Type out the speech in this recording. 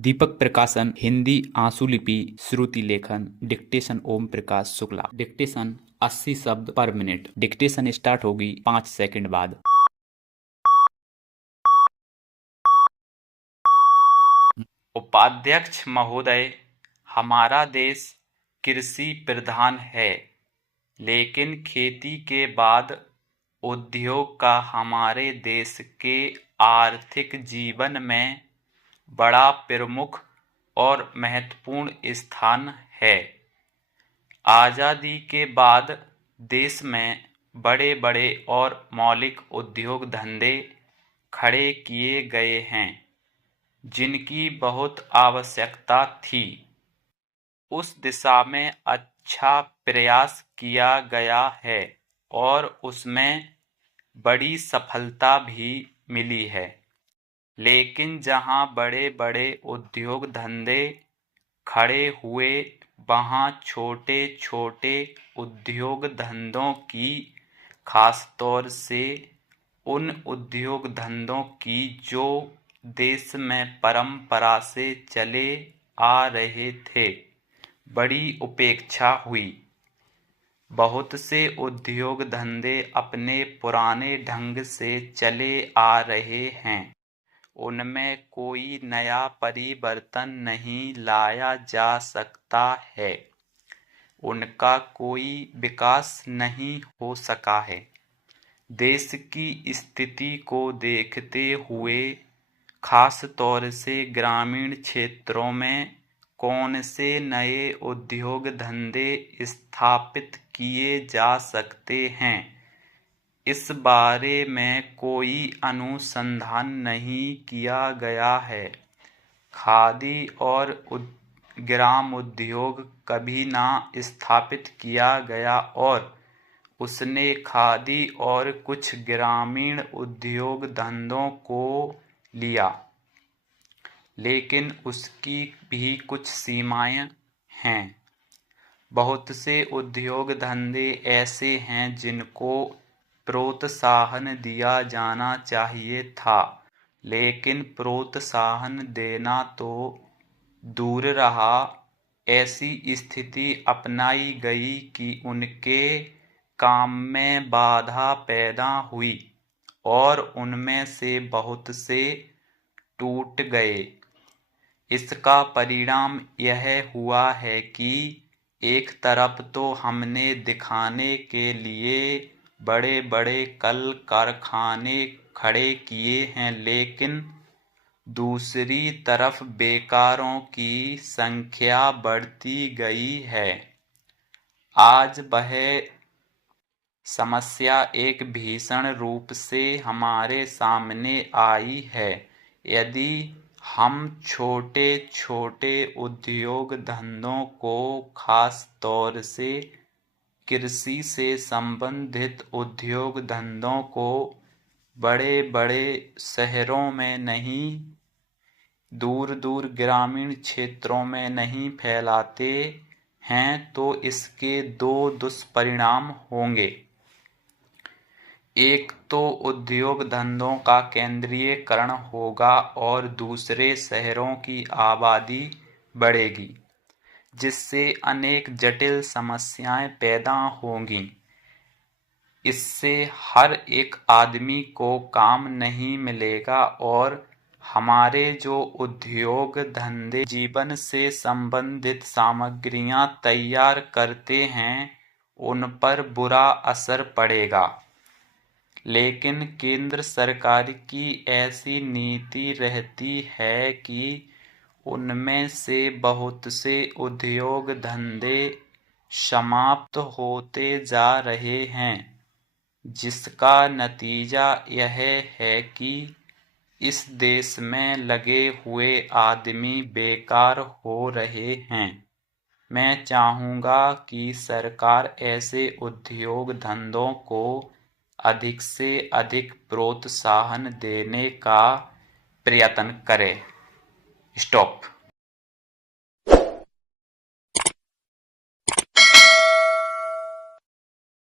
दीपक प्रकाशन हिंदी आंसुलिपि श्रुति लेखन dictation Om Prakash Shukla. Dictation 80 शब्द पर मिनट। डिक्टेशन स्टार्ट होगी 5 सेकंड बाद। उपाध्यक्ष महोदय, हमारा देश कृषि प्रधान है, लेकिन खेती के बाद उद्योग का हमारे देश के आर्थिक जीवन में बड़ा प्रमुख और महत्वपूर्ण स्थान है। आज़ादी के बाद देश में बड़े बड़े और मौलिक उद्योग धंधे खड़े किए गए हैं, जिनकी बहुत आवश्यकता थी। उस दिशा में अच्छा प्रयास किया गया है और उसमें बड़ी सफलता भी मिली है। लेकिन जहां बड़े बड़े उद्योग धंधे खड़े हुए, वहां छोटे छोटे उद्योग धंधों की, खासतौर से उन उद्योग धंधों की जो देश में परंपरा से चले आ रहे थे, बड़ी उपेक्षा हुई। बहुत से उद्योग धंधे अपने पुराने ढंग से चले आ रहे हैं, उनमें कोई नया परिवर्तन नहीं लाया जा सकता है, उनका कोई विकास नहीं हो सका है। देश की स्थिति को देखते हुए खास तौर से ग्रामीण क्षेत्रों में कौन से नए उद्योग धंधे स्थापित किए जा सकते हैं, इस बारे में कोई अनुसंधान नहीं किया गया है। खादी और ग्राम उद्योग कभी ना स्थापित किया गया और उसने खादी और कुछ ग्रामीण उद्योग धंधों को लिया, लेकिन उसकी भी कुछ सीमाएं हैं। बहुत से उद्योग धंधे ऐसे हैं जिनको प्रोत्साहन दिया जाना चाहिए था, लेकिन प्रोत्साहन देना तो दूर रहा, ऐसी स्थिति अपनाई गई कि उनके काम में बाधा पैदा हुई और उनमें से बहुत से टूट गए। इसका परिणाम यह हुआ है कि एक तरफ तो हमने दिखाने के लिए बड़े बड़े कल कारखाने खड़े किए हैं, लेकिन दूसरी तरफ बेकारों की संख्या बढ़ती गई है। आज वह समस्या एक भीषण रूप से हमारे सामने आई है। यदि हम छोटे छोटे उद्योग धंधों को, खास तौर से कृषि से संबंधित उद्योग धंधों को बड़े बड़े शहरों में नहीं, दूर दूर ग्रामीण क्षेत्रों में नहीं फैलाते हैं, तो इसके दो दुष्परिणाम होंगे। एक तो उद्योग धंधों का केंद्रीयकरण होगा और दूसरे शहरों की आबादी बढ़ेगी, जिससे अनेक जटिल समस्याएं पैदा होंगी। इससे हर एक आदमी को काम नहीं मिलेगा और हमारे जो उद्योग धंधे जीवन से संबंधित सामग्रियां तैयार करते हैं, उन पर बुरा असर पड़ेगा। लेकिन केंद्र सरकार की ऐसी नीति रहती है कि उनमें से बहुत से उद्योग धंधे समाप्त होते जा रहे हैं, जिसका नतीजा यह है कि इस देश में लगे हुए आदमी बेकार हो रहे हैं। मैं चाहूँगा कि सरकार ऐसे उद्योग धंधों को अधिक से अधिक प्रोत्साहन देने का प्रयत्न करे। स्टॉप।